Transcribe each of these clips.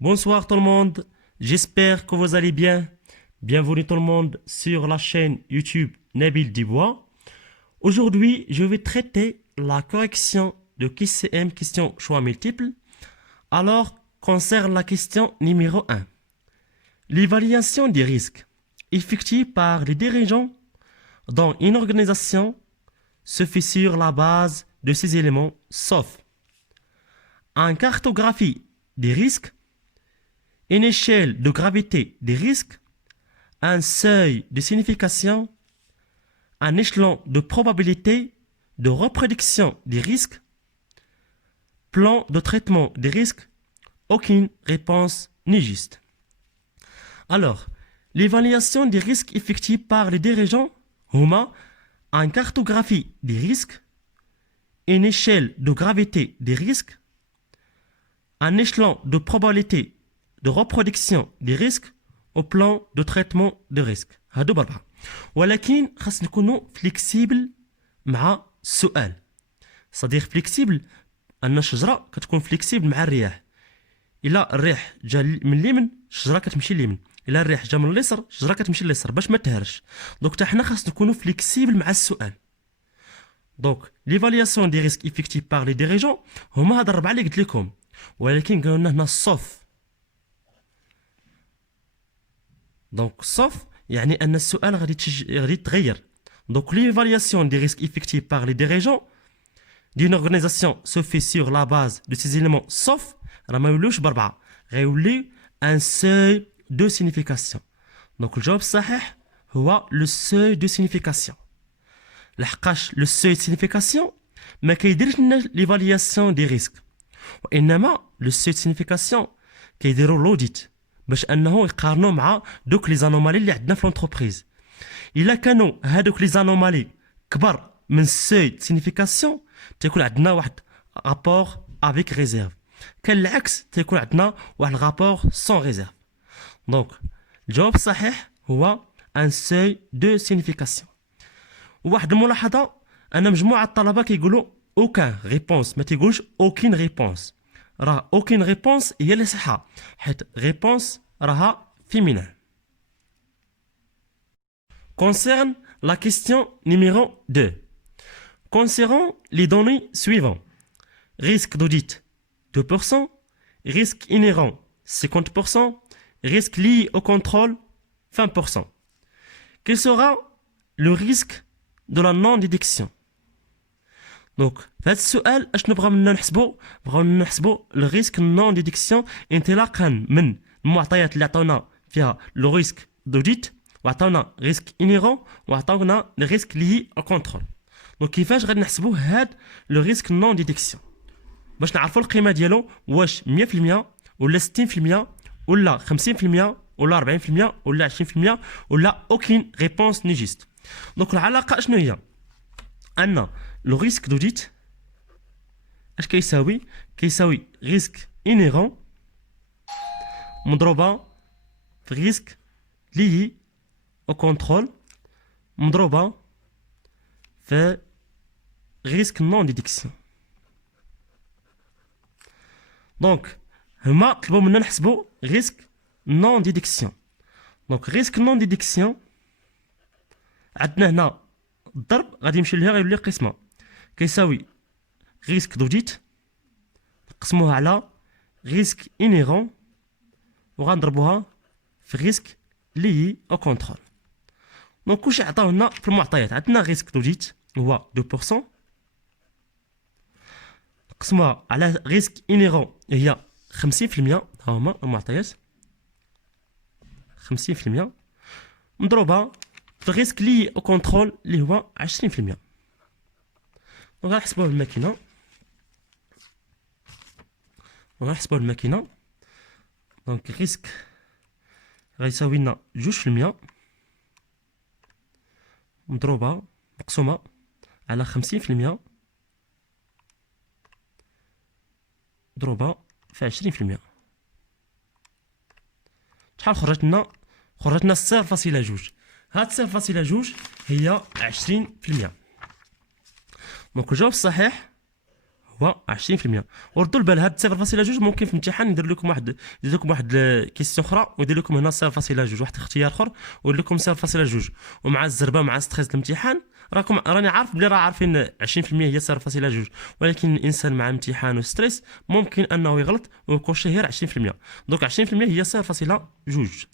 Bonsoir tout le monde, j'espère que vous allez bien. Bienvenue tout le monde sur la chaîne YouTube Nabil Dibois. Aujourd'hui, je vais traiter la correction de QCM, question choix multiples. Alors, concerne la question numéro 1. L'évaluation des risques effectuée par les dirigeants dans une organisation se fait sur la base de ces éléments, sauf en cartographie des risques, une échelle de gravité des risques, un seuil de signification, un échelon de probabilité de reproduction des risques, plan de traitement des risques, aucune réponse n'est juste. Alors, l'évaluation des risques effectuée par les dirigeants, huma, en cartographie des risques, une échelle de gravité des risques, un échelon de probabilité de reproduction des risques au plan de traitement des risques. هادو بربعة. ولكن خاص نكونوا فليكسيبل مع السؤال. صديق فليكسيبل أن الشجرة كتكون فليكسيبل مع الرياح. إلا الريح جا من اليمين الشجرة كتمشي لليمين. إلا الريح جا من اليسار الشجرة كتمشي لليسار باش ما تهرش. دونك حتى حنا خاص نكونوا فليكسيبل مع السؤال. دونك ليفالياسيون دي ريسك إفيكتيف باغ لي ديريجون هما هاد الربعة اللي قلت لكم. ولكن قالوا لنا هنا الصوف. دونك صوف يعني ان السؤال غادي يتغير. دونك l'évaluation des risques effectués par les dirigeants d'une organisation se fait sur la base de ces éléments sauf راه ما يوليوش بربعه غيولي ان سوي دو سينيفيكاسيون. دونك الجواب الصحيح هو لو سوي دو سينيفيكاسيون. لحقاش لو سوي دو سينيفيكاسيون ما كيديرش لنا ليفالياسيون دي ريسك، وانما لو سوي دو سينيفيكاسيون كيديروا لوديت باش انه يقارنوا مع دوك لي زانومالي اللي عندنا في لونتربريز. الا كانوا هادوك لي زانومالي كبر من سوي سينيفيكاسيون تيكون عندنا واحد رابور افيك ريزيرف، كان العكس تيكون عندنا واحد رابور سون ريزيرف. دونك الجواب الصحيح هو ان سوي دو سينيفيكاسيون. واحد الملاحظه ان مجموعه الطلبه كيقولوا اوكان ريبونس، ما تيقولش اوكين ريبونس. راه اوكين ريبونس هي اللي صحه حيت ريبونس راها féminin. Concerne la question numéro 2. Concernant les données suivantes. Risque d'audit 2%, risque inhérent 50%, risque lié au contrôle 20%. Quel sera le risque de la non-détection? دونك في هذا السؤال اش نبغى منا نحسبوا؟ بغاو نحسبوا الريسك نون ديديكسيون انطلاقا من المعطيات اللي عطاونا فيها لو ريسك دوديت وعطاونا ريسك انيرون وعطاونا الريسك لي او كونترول. دونك كيفاش غادي نحسبوا هاد لو ريسك نون ديديكسيون باش نعرفوا القيمه ديالو واش 100% ولا 60% ولا 50% ولا 40% ولا 20% ولا اوكين ريبونس ني جيست. دونك العلاقه شنو هي؟ ان لو ريسك دوديت اش كيساوي؟ كيساوي ريسك انيرون مضروبه في ريسك لي او كونترول مضروبه في ريسك نون ديديكسيون. دونك هما طلبوا منا نحسبوا ريسك نون ديديكسيون. دونك ريسك نون ديديكسيون عندنا هنا الضرب غادي يمشي لها غيولي قسمه كيساوي ريسك دوديت نقسموها على ريسك انيرون وغنضربوها في ريسك لي او كونترول. دونك واش عطاو لنا في المعطيات؟ عندنا ريسك دوديت هو 2%، نقسموها على ريسك انيرون هي 50%، ها هما المعطيات 50% مضروبه في ريسك لي او كونترول اللي هو 20%. دونك غنحسبوها بالماكينه دونك ريسك غيساوي لنا 2% مضروبه مقسومه على 50% مضروبه في 20%. شحال خرجت لنا؟ خرجت لنا 0.2. هاد 0.2 هي 20%. دونك الجواب الصحيح هو 20%. وردوا البال هاد 0.2 ممكن في الامتحان ندير لكم واحد كيستيون اخرى ويدير لكم هنا 0.2 واحد اختيار اخر ويدير لكم 0.2 ومع الزربه مع ستريس الامتحان راني عارف بلي عارفين 20% هي 0.2 ولكن الانسان مع امتحان وستريس ممكن انه يغلط ويكونش غير 20%. دونك 20% هي 0.2.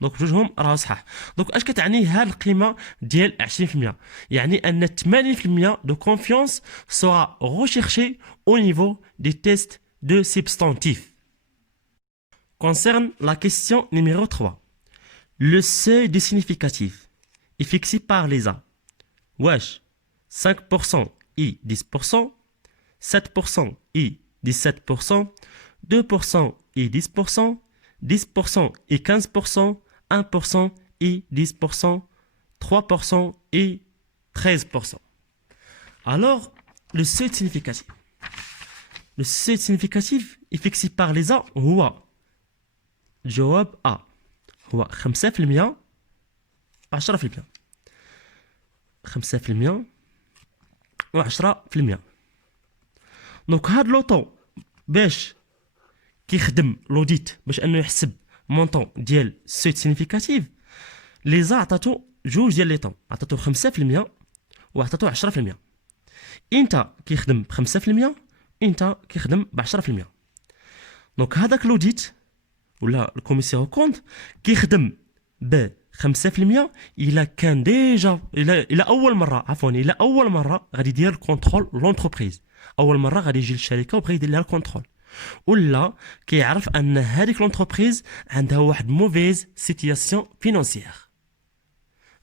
دونك جوجهم راه صحاح. دونك اش كتعني هاد القيمه ديال 20%؟ يعني ان 80% دو كونفيونس سورا recherché au niveau des tests de substantifs. Concerne la question numéro 3. Le seuil de significatif est fixé par les A. Wesh, 5% et 10%, 7% et 17%, 2% et 10%, 10% et 15%, 1% et 10%, 3% et 13%. Alors, le seuil significatif. Le seuil significatif est fixé par les A. هو الجواب A. هو 5% 10%. 5% و 10%. دونك هاد لوطو باش كيخدم لوديت باش انه يحسب مونطون ديال سويت سينيفيكاتيف لي زا عطاتو جوج ديال لي طون عطاتو 5% وعطاتو 10%. انت كيخدم ب 5% انت كيخدم ب 10%. دونك هذاك لوديت ولا الكوميسيون كونت كيخدم ب 5% الا كان ديجا الى اول مره غادي يدير كونترول لونتربريز. اول مره غادي يجي للشركه وبغى يدير لها الكونترول ولا كيعرف ان هذيك لونتربريز عندها واحد موفيز سيتياسيون فينانسيير.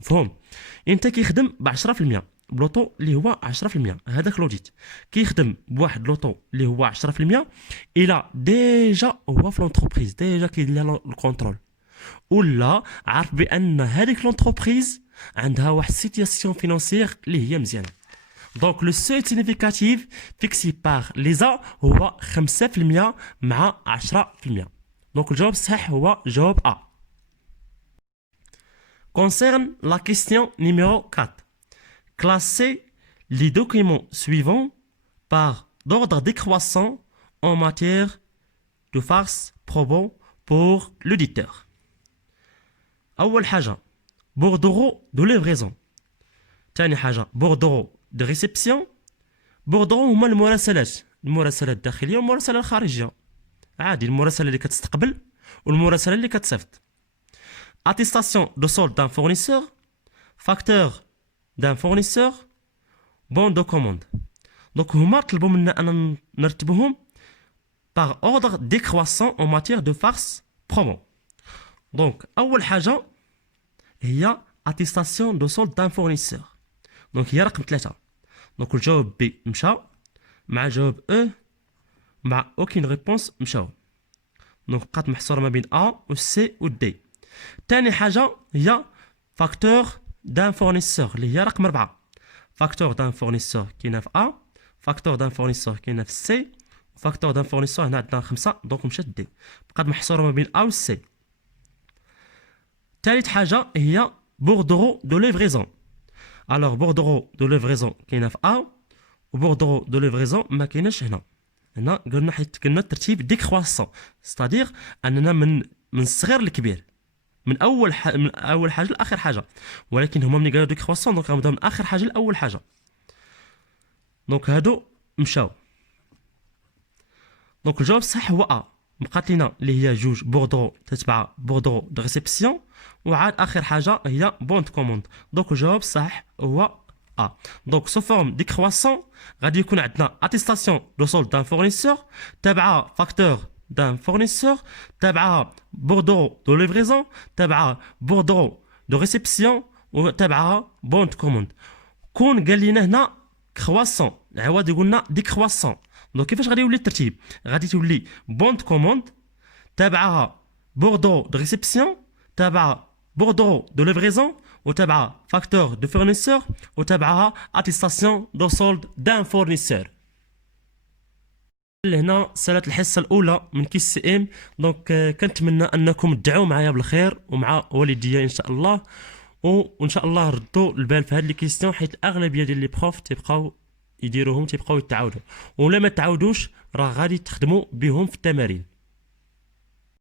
مفهوم؟ انت كيخدم ب 10% بلوطو اللي هو 10%. هذاك لوديت كيخدم بواحد لوطو اللي هو 10% الى ديجا هو في لونتربريز ديجا كيدير لها الكونترول ولا عارف بان هذيك لونتربريز عندها واحد سيتياسيون فينانسيير اللي هي مزيانه. Donc le seuil significatif fixé par les A هو 5% مع 10%. Donc الجواب الصحيح هو جواب A. Concerne la question numéro 4. Classez les documents suivants par ordre décroissant en matière de farce probant pour l'auditeur. أول حاجة bordereau de livraison. ثاني حاجة bordereau de réception. بوردرو هما المراسلات الداخليه والمراسله الخارجيه. عادي المراسله اللي كتستقبل والمراسله اللي كتصيفط. attestation de solde d'un fournisseur, facteur d'un fournisseur, bon de commande. دونك هما طلبوا منا ان نرتبهم par ordre décroissant en matière de farce probant. دونك اول حاجه هي attestation de solde d'un fournisseur. دونك هي رقم 3. دونك الجواب بي مشى مع جواب او مع اوكين ريبونس مشاو. دونك بقات محصوره ما بين ا و سي و دي. ثاني حاجه هي فاكتور دان فورنيسور اللي هي رقم 4. فاكتور دان فورنيسور كاينه في ا، فاكتور دان فورنيسور كاينه في سي، فاكتور دان فورنيسور هنا عندنا 5. دونك مشات دي بقات محصوره ما بين ا و سي. ثالث حاجه هي بوردرو دو ليفريزون. Alors bordereau de livraison كاينه في A وبوردرو دو ليفريزون ما كايناش هنا. هنا قلنا حيت قلنا الترتيب ديكرواسون ستادير اننا من الصغير للكبير من اول حاجه لاخر حاجه ولكن هما ملي قالوا ديكرواسون دونك غنبداو من اخر حاجه لاول حاجه. دونك هادو مشاو. دونك الجواب الصح هو A. بقات لينا اللي هي جوج بوردرو تتبع بوردرو دو ريسبسيون وعاد اخر حاجه هي بونت كوموند. دونك الجواب الصح هو A. دونك سو فورم ديكرواسون غادي يكون عندنا اتيستاسيون دو سولد دان فورنيسور تابعها فاكتور دان فورنيسور تابعها بوردرو دو ليفريزون تابعها بوردرو دو ريسبسيون وتابعها بونت كوموند. كون قال لنا هنا كرواسون عوض يقولنا ديكرواسون. دونك كيفاش غادي يولي الترتيب؟ غادي تولي بونت كوموند تابعها بوردرو دو ريسبسيون تابعها بوردرو دو ليفريزون وتابعها فاكتور دو فورنيسور وتابعها اتيستاسيون دو سولد دان فورنيسور. لهنا سالت الحصه الاولى من كيس سي ام. دونك كنتمنى انكم تدعوا معايا بالخير ومع والديا ان شاء الله وان شاء الله ردوا البال في هاد لي كيستيون حيت الاغلبيه ديال لي بروف تيبقاو يديروهم تيبقاو يتعاودوا، ولا ما تعاودوش راه غادي تخدموا بهم في التمارين.